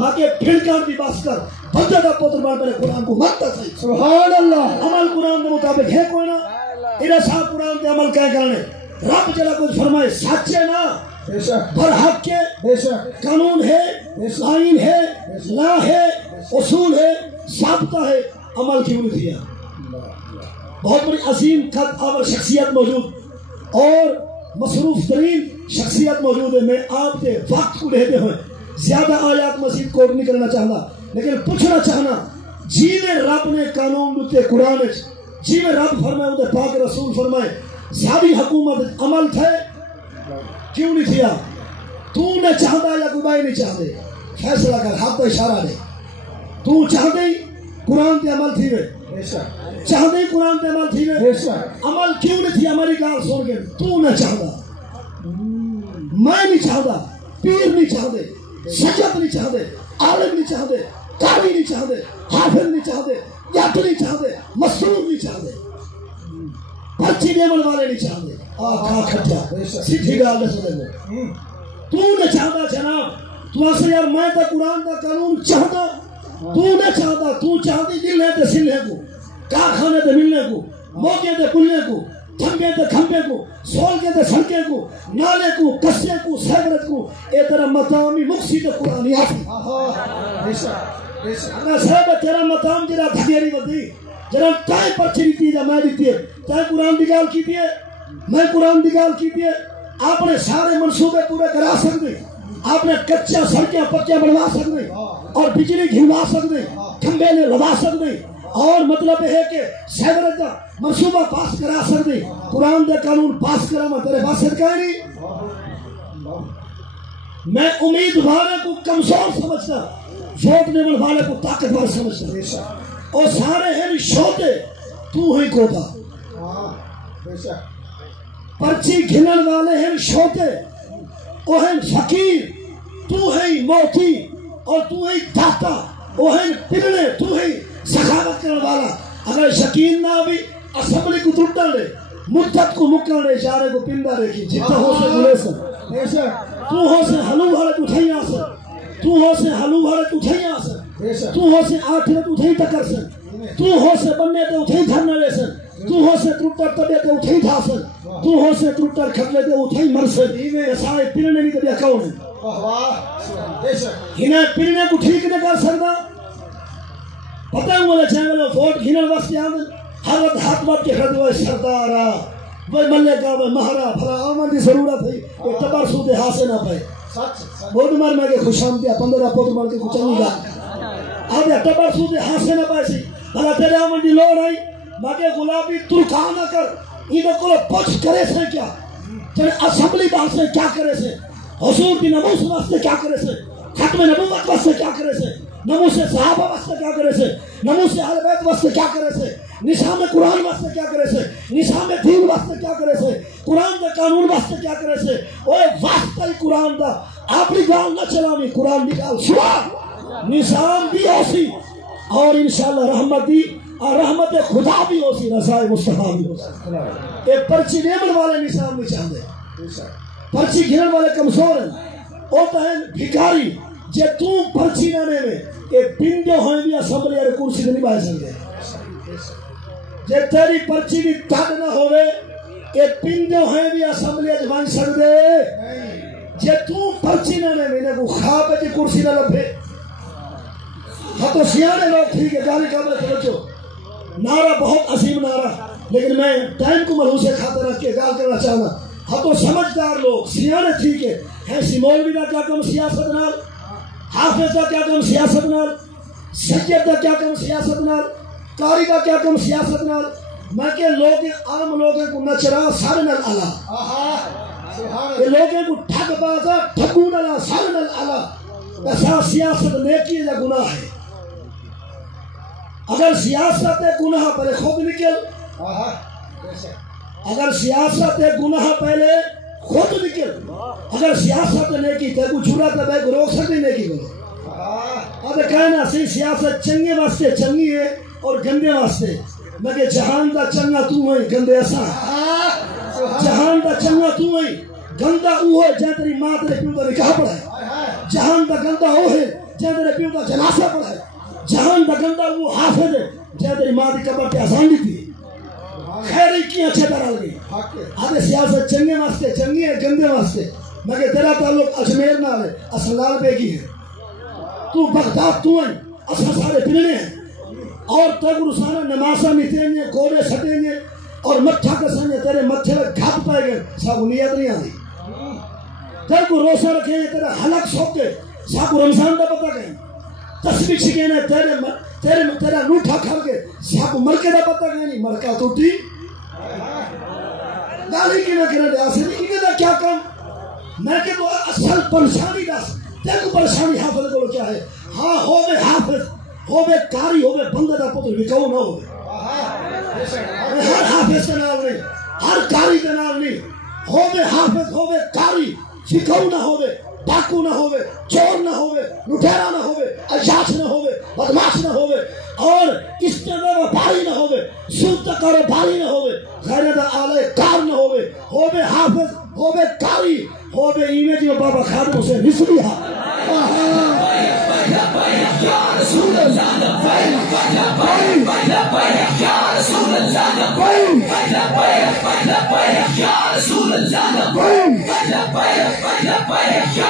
ماں کے پھڑکان بھی باس کر بندہ دا پوتر بار میرے قرآن کو مانتا صحیح سبحان اللہ عمل قرآن دے مطابق ہے کوئی نا انہیں صاحب قرآن دے عمل کیا کرنے رب جلا کچھ فرمائے سچے نا پر حق کے قانون ہے آئین ہے لا ہے اصول ہے ضابطہ ہے عمل کیوں نہیں کیا بہت بڑی عظیم قد آور شخصیت موجود اور مصروف ترین شخصیت موجود ہے میں آپ کے وقت کو لیتے ہوئے زیادہ آیات مزید کوٹ نہیں کرنا چاہتا لیکن پوچھنا چاہنا جی میں رب نے قانون دیتے قرآن جی میں رب فرمائے انہیں پاک رسول فرمائے زیادہ حکومت عمل تھے کیوں نہیں کیا تو نے چاہتا یا کوئی بائی نہیں چاہتے فیصلہ کر ہاتھ کا اشارہ دے تو چاہتے ہی قرآن کے عمل تھی وے چاہتے ہی قرآن کے عمل تھی وے عمل کیوں نہیں تھی ہماری گال سن کے تو نہ چاہتا میں نہیں چاہتا پیر نہیں چاہتے سجد نہیں چاہتے عالم نہیں چاہتے قاری نہیں چاہتے حافظ نہیں چاہتے جٹ نہیں چاہتے مسرور نہیں چاہتے پرچی دیمن والے نہیں چاہتے آقا کھٹا سیدھی گال نہ سنے تو نہ چاہتا جناب تو ایسے یار میں تو قرآن کا قانون چاہتا تو نہ چاہتا تو چاہتی دل ہے تے سلنے کو کارخانے تے ملنے کو موقع تے کلنے کو تھمبے تے کھمبے کو سول کے تے سڑکے کو نالے کو کسے کو سیبرت کو اے طرح مقامی مقصد قرآن آتی اگر صاحب تیرا مقام جرا دھگیری ودی جرا تائیں پرچی دیتی ہے میں دیتی ہے تائیں قرآن دی گال کی دیئے میں قرآن دی گال کی دیئے آپ نے سارے منصوبے پورے کرا سکتے آپ نے کچا سڑکیں پکیا بنوا سکتے اور بجلی گھنوا سکتے کھمبے نے لوا سکتے اور مطلب ہے کہ سیورج کا منصوبہ پاس کرا سکتے قرآن دے قانون پاس کرا میں تیرے پاس کہہ نہیں میں امیدوارے کو کمزور سمجھتا ووٹ دینے والے کو طاقتور سمجھتا اور سارے ہیں شوتے تو ہی کوتا پرچی گھنن والے ہیں شوتے وہ ہیں فقیر تو ہے موتی اور تو ہے داتا وہ ہے پلنے تو ہے سخاوت کرنے والا اگر شکین نہ بھی اسمبلی کو ٹوٹا لے مدت کو مکن لے اشارے کو پنڈا رکھی جتنا ہو سے گلے سن تو ہو سے حلو بھارت اٹھائی آسن تو ہو سے حلو بھارت اٹھائی آسن تو ہو سے آٹھرت اٹھائی تکر سن تو ہو سے بننے تے اٹھائی دھرنا لے سن تو ہو سے ترٹر تبے تے اٹھائی تھا سن تو ہو سے ترٹر کھٹلے تے اٹھائی مرسن ایسائے پننے نہیں تبیا کون ہے ہنہیں پننے کو ٹھیک نہ کر سکتا پتہ ہوں والے چینگلوں ووٹ گھنن واسطے آمد حضرت حکمت کے خدوہ سردارا وہ ملکہ وہ مہرہ بھلا آمد کی ضرورت ہے کہ تبر سودے ہاسے نہ پائے بود مر میں کے خوش آمدیا 15 پوت مر کے کچھ نہیں گا آدھے تبر سودے ہاسے نہ پائے سی بھلا تیرے آمد کی لوڑ آئی میں کے گلابی ترکا نہ کر انہیں کو پچھ کرے سے کیا تیرے اسمبلی بات سے کیا کرے سے حضور کی نموس واسطے کیا کرے سے ختم نبوت واسطے کیا کرے سے نموس صحابہ واسطے کیا کرے سے نموس اہل بیت واسطے کیا کرے سے نظام قرآن واسطے کیا کرے سے نظام دین واسطے کیا کرے سے قرآن دے قانون واسطے کیا کرے سے اوے واسطہ قرآن دا اپنی گال نہ چلانی قرآن دی گال سنا نظام بھی ہوسی اور انشاءاللہ رحمت دی اور رحمت خدا بھی ہوسی رضائے مصطفیٰ بھی ہوسی ایک پرچی نیمن والے نظام نہیں چاہتے پرچی گھنن والے کمزور ہیں وہ تو ہیں بھکاری جے تو پرچی نہ میں یہ پنڈے ہوئیں بھی اسمبلی اور کرسی نہیں بائے سکتے جے تیری پرچی بھی تک نہ ہوئے یہ پنڈے ہوئیں بھی اسمبلی اجوان سکتے جے تو پرچی نہ میں کو خواب ہے جی کرسی نہ لبھے ہاں تو سیانے لوگ ٹھیک ہے گالی قابل سمجھو نعرہ بہت عظیم نعرہ لیکن میں ٹائم کو ملحوظ خاطر رکھ کے گال کرنا چاہنا ہاں تو سمجھدار لوگ سیانے ٹھیک ہے سی مولوی کا کیا کم سیاست نال حافظ کا کیا کم سیاست نال سید کا کیا کم سیاست نال قاری کا کیا کم سیاست نال میں کہ لوگ عام لوگوں کو نچرا سارے نال علا کہ لوگوں کو ٹھگ بازا ٹھگو نال سارے نال علا ایسا سیاست نیکی یا گناہ ہے اگر سیاست گناہ پہلے خود نکل اگر سیاست گناہ پہلے خود نکل اگر سیاست نیکی تے کو چھوڑا تے بے روک سکتے نیکی کرو اب کہنا سی سیاست چنگے واسطے چنگی ہے اور گندے واسطے میں کہ جہان دا چنگا تو ہے گندے ایسا جہان دا چنگا تو ہے گندا وہ ہے جہاں تیری ماں تیرے پیو دا نکاح پڑا ہے جہان دا گندا وہ ہے جے تیرے پیو دا جنازہ پڑھائے جہان دا گندا وہ حافظ ہے جے تیری ماں دی قبر تے آسان دیتی خیری کی اچھے طرح لگی آدھے سیاست چنگے واسطے چنگی ہے گندے واسطے مگر تیرا تعلق اجمیر نال ہے اصل لال بیگی ہے تو بغداد تو ہیں اصل سارے پلنے ہیں اور تک رسانہ نمازہ متیں گے گھوڑے سٹیں گے اور مٹھا کسیں گے تیرے متھے میں گھپ پائے گئے سب نیت نہیں آئی تیرے کو روزہ رکھیں گے تیرے حلق سوک کے سب رمضان دا پتہ کہیں تسبیح چھکیں گے تیرا لوٹھا کھڑ کے سب مرکے دا پتہ کہیں نہیں مرکہ ٹوٹی گالی کی نہ کرنے دے آسے نہیں کہ کیا کام میں کہ تو اصل پریشانی دس تیرے کو پریشانی حافظ کو کیا ہے ہاں ہوئے حافظ ہوئے کاری ہوئے بندے دا پتر وکاؤ نہ ہوئے ہر حافظ کے نال نہیں ہر کاری کے نال نہیں ہوئے حافظ ہوئے کاری وکاؤ نہ ہوئے ڈاکو نہ ہوئے چور نہ ہوئے لٹیرا نہ ہوئے عیاش نہ ہوئے بدماش نہ ہوئے اور استعمال وپاری نہ ہوئے سود کاروباری نہ ہوئے غیر آلے کار نہ ہوئے حافظ ہوئے کاری ہوئے ایویں جو بابا خادم اسے نسلی ہا یا رسول اللہ یا رسول اللہ یا رسول اللہ یا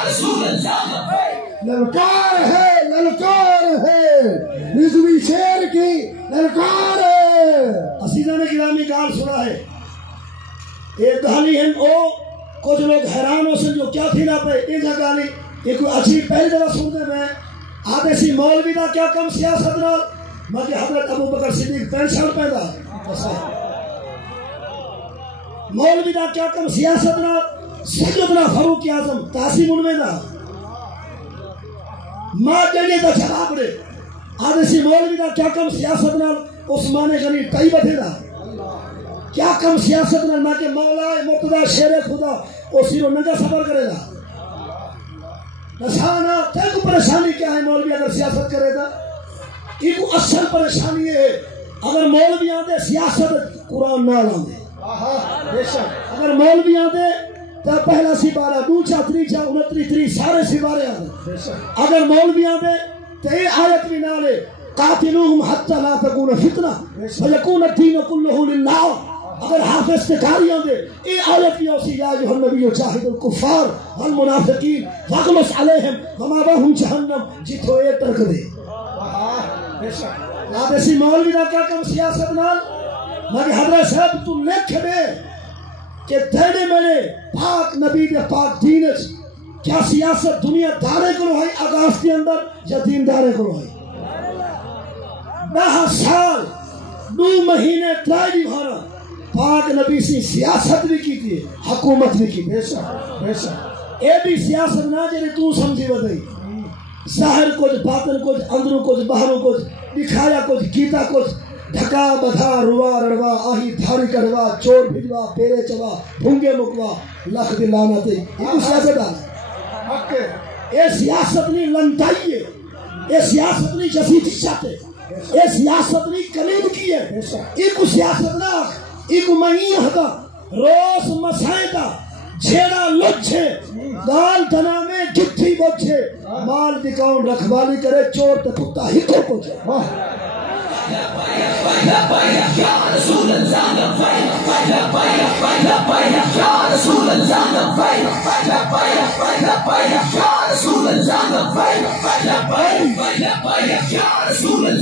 رسول اللہ للکار ہے نظمی شیر کی للکار ہے عزیزان گرامی گال سنا ہے ایک کہانی ہے او کچھ لوگ حیران ہو سن جو کیا تھی نہ پہ ایک گالی ایک اچھی پہلی دفعہ سنتے میں آتے سی مولوی دا کیا کم سیاست نال مگر حضرت ابو بکر صدیق پینٹ شرٹ پہندا مولوی دا کیا کم سیاست نال سیدنا فاروق اعظم تاسیم انویدا ماں جنگی دا جواب دے آتے سی مولوی دا کیا کم سیاست نال عثمان غنی ٹائی بیٹھے دا کیا کم سیاست نال میں کہ مولا مقتدا شیر خدا او سیرو ننگا سفر کرے گا نشانہ تے کو پریشانی کیا ہے مولوی اگر سیاست کرے گا یہ کو اصل پریشانی ہے اگر مولوی آدھے سیاست قرآن نہ لاندے اگر مولوی آدھے تو پہلا سپارہ دوچا تریچا انتری تری سارے سپارے آدھے اگر مولوی آدھے تو یہ آیت بھی نہ لے قاتلوہم حتی لا تکون فتنہ فیکون الدین کلہ للہ اگر حافظ تکاری آدھے یہ آیت بھی اوسی یا ایھا النبی جاہد الکفار والمنافقین واغلظ علیہم ومأواہم جہنم جتھو اے ترک دے آدھے سی مولوی نہ کیا کم سیاست نال مگر حضرت صاحب تو لکھ دے کہ تیرے میں پاک نبی دے پاک دینج کیا سیاست دنیا دارے کو ہے آغاز کے اندر یا دین دارے کو ہے 10 سال 2 مہینے ترائی بھارا پاک نبی سی سیاست بھی کی تھی حکومت بھی کی بیسا اے بھی سیاست نہ جنہیں تو سمجھی بدئی ظاہر کچھ باطن کچھ اندروں کچھ باہروں کچھ دکھایا کچھ کیتا کچھ ڈھکا بدھا روا رڑوا آہی دھاری کڑوا چور بھجوا پیرے چوا بھونگے مکوا لکھ دلانا تے یہ کو سیاست آنا اے سیاست نہیں لنٹائی ہے اے سیاست نہیں جسیدی چاہتے اے سیاست نہیں کلیم کی ہے یہ کو سیاست نہ ایک مہین ہدا روز مسائیں دا جھیڑا لچھے دال دنا میں گتھی بچھے مال دکاؤن رکھوالی کرے چور تے پتا ہی کو پچھے یا رسول اللہ یا رسول اللہ یا رسول اللہ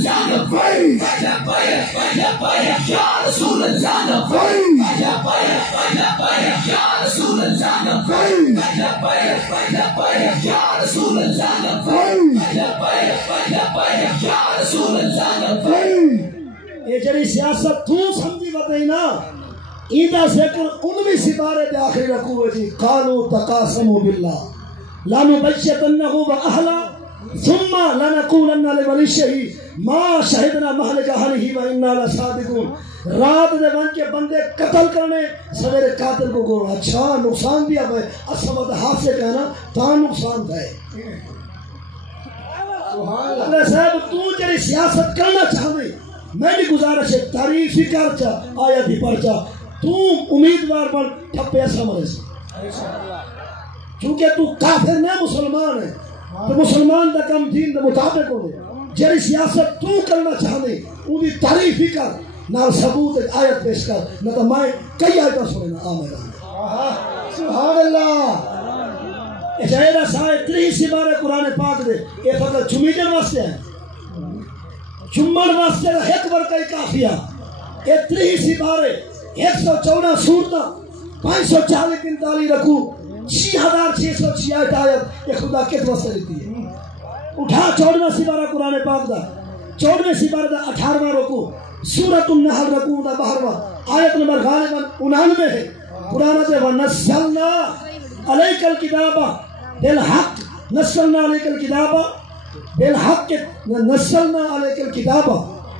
یا رسول اللہ یا رسول اللہ یہ جڑی سیاست تو سمجھی بتائی نا ایدہ ذکر 19 سپارے دے آخری رکوع جی قالوا تقاسموا باللہ لنبیتنہ واہلا ثم لنقولن لوليه ما شہدنا مہلک اہلہ وانا لصادقون رات دے بن کے بندے قتل کرنے سویرے قاتل کو گوڑا اچھا نقصان دیا بھائی اسمد ہاتھ سے کہنا تا نقصان دے اللہ صاحب تو جڑی سیاست کرنا چاہوے میں بھی گزارش ہے تعریفی کر چا آیا تھی پڑھ چا تو امیدوار بن ٹھپے ایسا مرے سے چونکہ تو کافر نہ مسلمان ہے تو مسلمان دا کم دین دے مطابق ہونے جڑی سیاست تو کرنا چاہنے ان کی تعریف ہی کر نہ ثبوت آیت پیش کر نہ تو میں کئی آیتیں سننا آمین سبحان اللہ جائرہ سائے 30 سپارے قرآن پاک دے یہ فقط جمیدن واسطے ہے جمعن واسطے ایک برکہ کافیہ یہ 30 سپارے 114 سورتہ 540 45 رکوع 6606 آیت یہ خدا کس واسطے لیتی ہے اٹھا 14واں سپارہ قرآن پاک دا 14ویں سپارہ دا 18واں رکوع سورۃ النحل رکوع دا 12واں آیت نمبر غالباً 99 ہے قرآن سے وَنَزَّلْنَا عَلَيْكَ الْكِتَابَ بِالْحَقِّ نَزَّلْنَا عَلَيْكَ الْكِتَابَ بِالْحَقِّ نَزَّلْنَا عَلَيْكَ الْكِتَابَ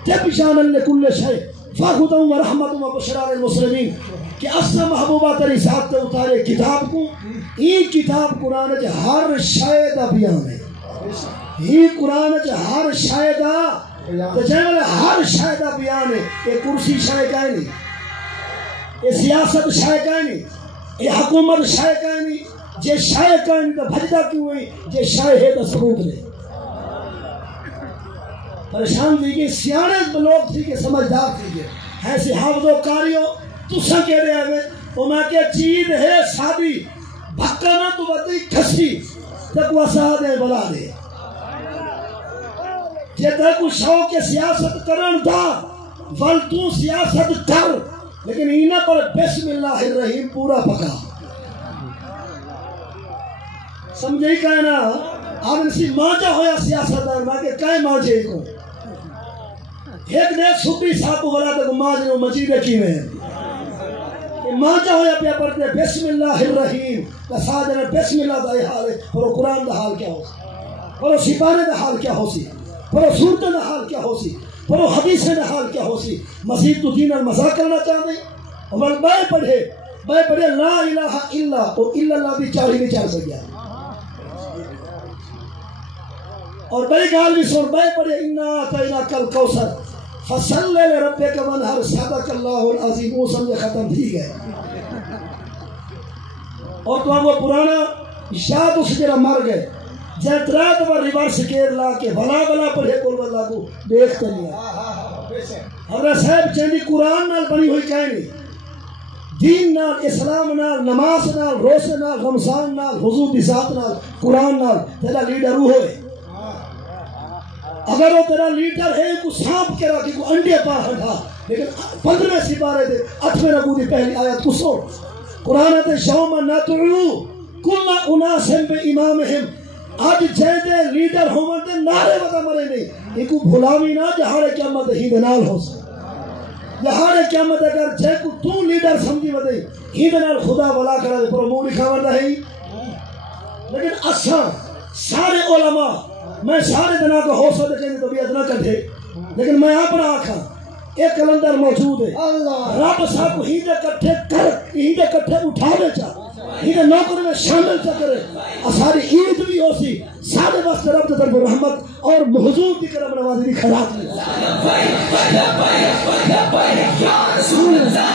تِبْيَانًا لِكُلِّ شَيْءٍ فَهُدًى وَرَحْمَةً وَبُشْرَىٰ لِلْمُسْلِمِينَ کہ اصلا محبوبہ تیری ذات تے اتارے کتاب کو یہ کتاب قرآن چ ہر شے دا بیان ہے یہ قرآن چ ہر شے دا تے جے ہر شے دا بیان ہے یہ کرسی شے کا نہیں یہ سیاست شے کا نہیں یہ حکومت شے کا نہیں جے شے کا نہیں تو بھجدا کیوں ہوئی جے شے ہے تو ثبوت نے پریشان تھی کہ سیانے لوگ تھی کہ سمجھدار تھی کہ ایسے حافظ و قاریوں تسا کہہ رہے ہیں وہ میں کہ چیز ہے شادی بھکا نہ تو بدی کھسی تک وہ ساتھ ہے بلا دے جے تک وہ شوق کے سیاست کرن دا ول تو سیاست کر لیکن اینا پر بسم اللہ الرحیم پورا پکا سمجھے کہنا آپ انسی مانجا ہویا سیاست دار میں کہ کائیں مانجے کو ایک نے سبی صاحب کو بلا تک مانجے وہ مجید کی میں مانجا ہویا پیا پڑھتے بسم اللہ الرحیم لساجر بسم اللہ دا حال ہے اور قرآن دا حال کیا ہو سی اور سپارے دا حال کیا ہو سی اور صورت دا حال کیا ہو سی اور حدیث دا حال کیا ہو سی مزید تو دین المزاق کرنا چاہ دیں اور میں پڑھے لا الہ الا اور الا اللہ بھی چاہی نہیں چاہ سکیا اور بڑی گال بھی سن میں پڑھے انا آتینا کل کوثر فصل لے ربک وانحر صدق اللہ العظیم وہ سمجھے ختم تھی گئے اور تو وہ پرانا شاید اس جرہ مر گئے جہاں ترات وہ ریورس کیر لا کے بھلا بھلا پڑھے کل واللہ کو دیکھتے لیا حضرت صاحب چیندی قرآن نال بنی ہوئی کہیں نہیں دین نال اسلام نال نماز نال روزے نال رمضان نال حضور دی ذات نال قرآن نال تیرا لیڈر وہ ہوئے اگر وہ تیرا لیڈر ہے کو سانپ کے رکھی کو انڈے پا ہٹا لیکن 15 سپارے دے 8ویں رکوع دی پہلی آیت کو سو قرآن تے یوم ندعو کل اناس بامامہم آج جیدے لیڈر ہومن دے نعرے ودا مرے نہیں ایک کو بھلاوی نہ جہاڑے قیامت ہی دنال ہو سکے جہاڑے قیامت اگر جے کو تو لیڈر سمجھی ودے ہی دنال خدا بلا کرا دے پر موڑی کھاور نہیں لیکن اساں سارے علماء میں سارے دنوں کو حوصلہ دے کے طبیعت نہ کر دے لیکن میں اپنا آنکھا ایک کلندر موجود ہے رب صاحب کو ہی دے کٹھے کر ہی دے کٹھے اٹھا دے چا ہی دے نوکر میں شامل چا کرے اور ساری عید بھی ہو سی سارے واسطے رب دے طرف رحمت اور حضور کی کرم نوازی بھی خیرات لی یا رسول اللہ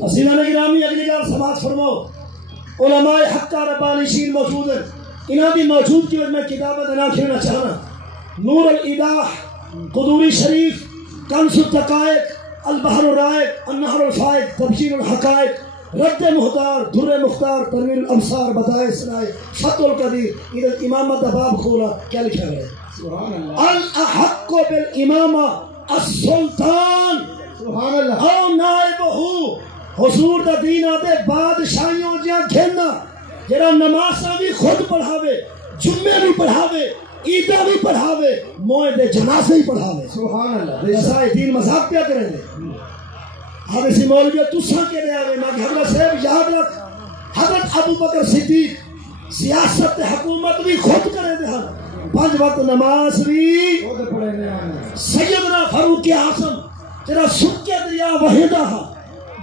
حسینہ گرامی اگلی گار سماعت فرماؤ علماء حق کا ربانشین موجود ہیں انہاں بھی موجود کی وجہ میں کتابت نہ کھیلنا چاہنا نور الایداح قدوری شریف کنز الدقائق البحر الرائق النہر الفائق تبشیر الحقائق رد محتار در مختار تنویر الابصار بتائے سنائے فتح القدیر ادھر امامت باب کھولا کیا لکھا گیا الاحق بالامامہ السلطان او نائبہو حضور دا دین آتے بادشاہیوں جہاں گھننا جہاں نمازہ بھی خود پڑھاوے جمعے بھی پڑھاوے عیدہ بھی پڑھاوے موئے دے جنازے ہی پڑھاوے سبحان اللہ ایسا دین مذاق پیا کریں گے آپ اسی مولوی تساں کے لئے آوے میں کہ حضرت صاحب یاد رکھ حضرت ابو بکر صدیق سیاست حکومت بھی خود کریں دے ہاں 5 وقت نماز بھی سیدنا فاروق اعظم تیرا سکے دریا وحیدہ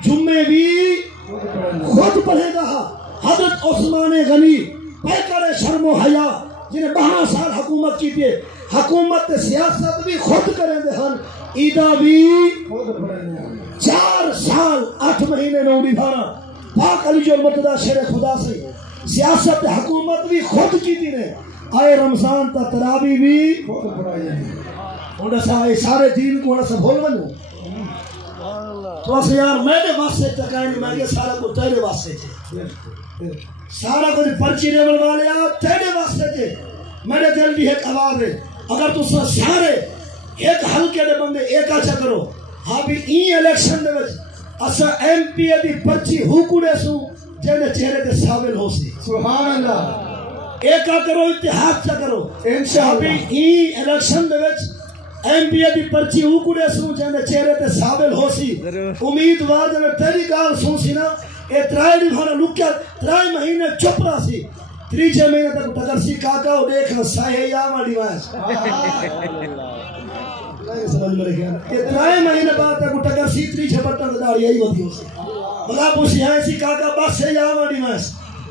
جمعے بھی خود پڑھے گا. حضرت عثمان غنی پیکر شرم و حیا جنہیں 12 سال حکومت کی تھی, حکومت سیاست بھی خود کریں دے ہن, عیدہ بھی 4 سال 8 مہینے نو نبھانا. پاک علی جو مرتضی شیر خدا سے سیاست حکومت بھی خود کی تھی نے. آئے رمضان تا تراوی بھی انہیں سارے دین کو انہیں سے بھول بنو تو اسے یار میرے واسطے تکائیں میں کہ سارا کو تیرے واسطے تھے, سارا کو پرچی نے بلوا لیا تیرے واسطے تھے. میرے دل بھی ایک آواز ہے, اگر تو سارے ایک حلقے دے بندے ایک آچا کرو ہاں بھی این الیکشن دے وچ اسا ایم پی دی پرچی ہوکوڑے سو جنہیں چہرے دے شامل ہو سی. سبحان اللہ. ایک آ کرو اتحاد چا کرو انشاءاللہ. An election they which M P دی پرچی ہوکوڑے سو جنہیں چہرے دے شامل ہو سی. امیدوار جب تیری گال سن سی نا اے 3 دن لکیا 3 مہینے چپ رہا سی, 3 مہینے تک ٹکر سی کاکا وہ دیکھنا سائے یا ماڑی وائس سمجھ میں رکھا کہ 3 مہینے بعد تک ٹکر سی 3 بٹن داڑی آئی ودی ہو سی بلا پوچھی آئے سی کاکا بس ہے یا ماڑی وائس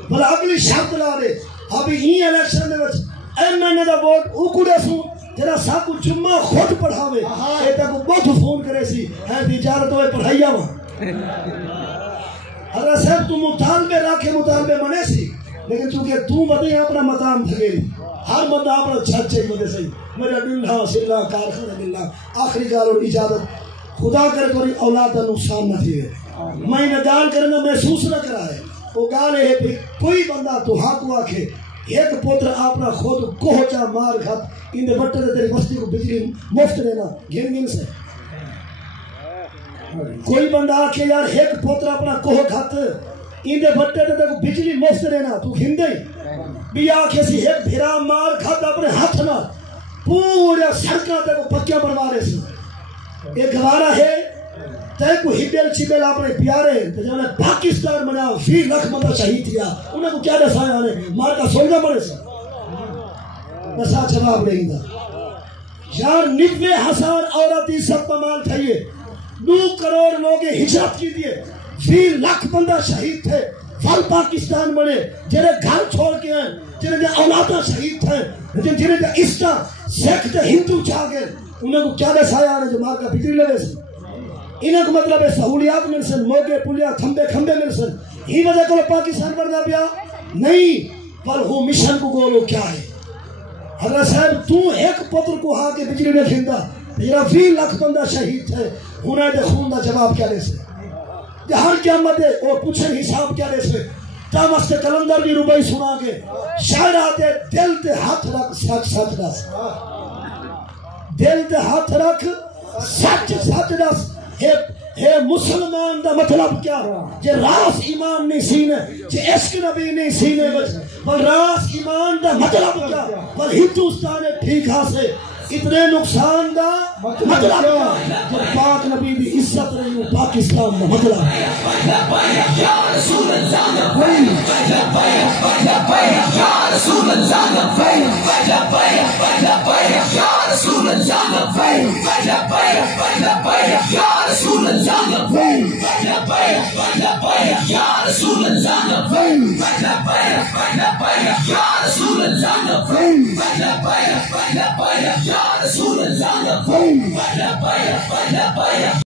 بلا اگلی شرط لا دے ابھی an election they which M N a the vote اوکڑے سو تیرا ساکو جمعہ خود پڑھاوے اے تک بہت فون کرے سی ہے تجارت ہوئے پڑھائیا وہاں. حضرت صاحب تو مطالبے راکھے مطالبے منے سی لیکن چونکہ تو بدے اپنا مقام دھگیری ہر بندہ اپنا چھت چاہیے بدے سی میرا دلہ سلہ کارخانہ دلہ آخری گال اور اجازت خدا کرے تو اولاد کا نقصان نہ تھی. میں نے گال کرنا محسوس نہ کرا ہے وہ گال ہے کہ کوئی بندہ تو ہاں کو آکھے ایک پوتر اپنا خود کوہچا مار کھات ان دے بٹے دے تیری بستی کو بجلی مفت دینا گھن گھن سے. کوئی بندہ آکھے یار ایک پوتر اپنا کوہ کھات ان دے بٹے دے کو بجلی مفت دینا تو گھن دے بھی آکھے سی ایک بھیرا مار کھات اپنے ہاتھ نہ پورے سڑکاں تے کو پکیا بنوا رہے سی. ایک گوارا ہے تے کو ہڈل چبل اپنے پیارے جانے پاکستان بنا 20 لاکھ بندہ شہید تھیا انہیں کو کیا دسایا آنے مار کا سولگا مرے سے نسا جواب نہیں دا. یار 90,000 عورتی سب پمال تھائیے 2 کروڑ لوگ ہجرت کی دیئے 20 لاکھ بندہ شہید تھے فل پاکستان بنے جنہیں گھر چھوڑ کے ہیں جنہیں دے اولادہ شہید تھے جنہیں دے عیسیٰ سکھ دے ہندو چاہ گئے انہیں کو کیا دسایا آنے جو مار کا بجلی لگے سے. انہیں کو مطلب ہے سہولیات مل سن موگے پولیا تھمبے کھمبے مل سن ہی وجہ کو پاکستان بڑھنا پیا نہیں پر وہ مشن کو گولو کیا ہے. حضرت صاحب تو ایک پتر کو ہاں کے بجلی نے کھندا یہ 20 لاکھ بندہ شہید تھے انہیں دے خون دا جواب کیا دے سے ہر قیامت ہے وہ پوچھن حساب کیا دے سے تامست کلندر بھی روبائی سنا کے شاعر آتے دل تے ہاتھ رکھ سچ سچ دس دل تے ہاتھ رکھ سچ سچ دس ہے مسلمان دا مطلب کیا جے راس ایمان نہیں سینے جے عشق نبی نہیں سینے پر راس ایمان دا مطلب کیا پر ہندوستان ٹھیک ہاسے اتنے نقصان دا مطلب کیا جب پاک نبی دی عزت رہی ہوں پاکستان دا مطلب یا رسول اللہ یا رسول اللہ یا رسول اللہ یا رسول اللہ یا رسول اللہ یا رسول اللہ یا رسول اللہ